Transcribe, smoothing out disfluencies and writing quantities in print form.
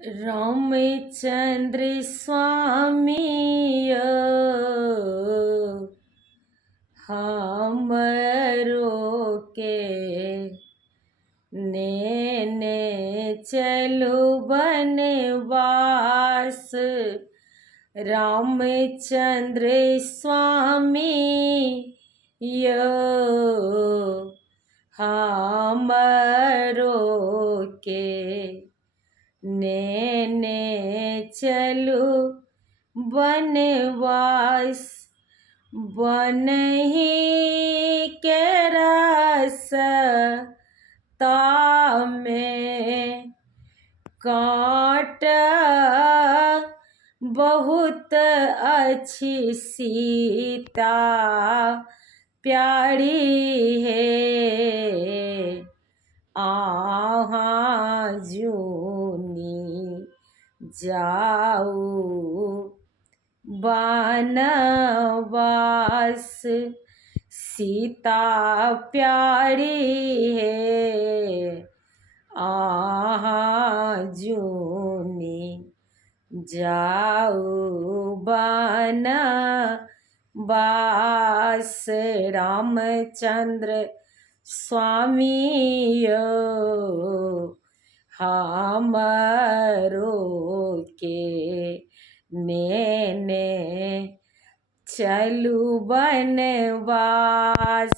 रामचंद्र स्वामी हमरो के नेने चलो बनवास। रामचंद्र स्वामी हमरो के नेने चलो बनवास। बनहि के रास्ता में कांट बहुत अच्छी सीता प्यारी है। आहाँ जूनी जाऊ बनवास। सीता प्यारी है आहाँ जूनी जाऊ बनवास। रामचंद्र स्वामी हमरो के नेने चलू बनवास।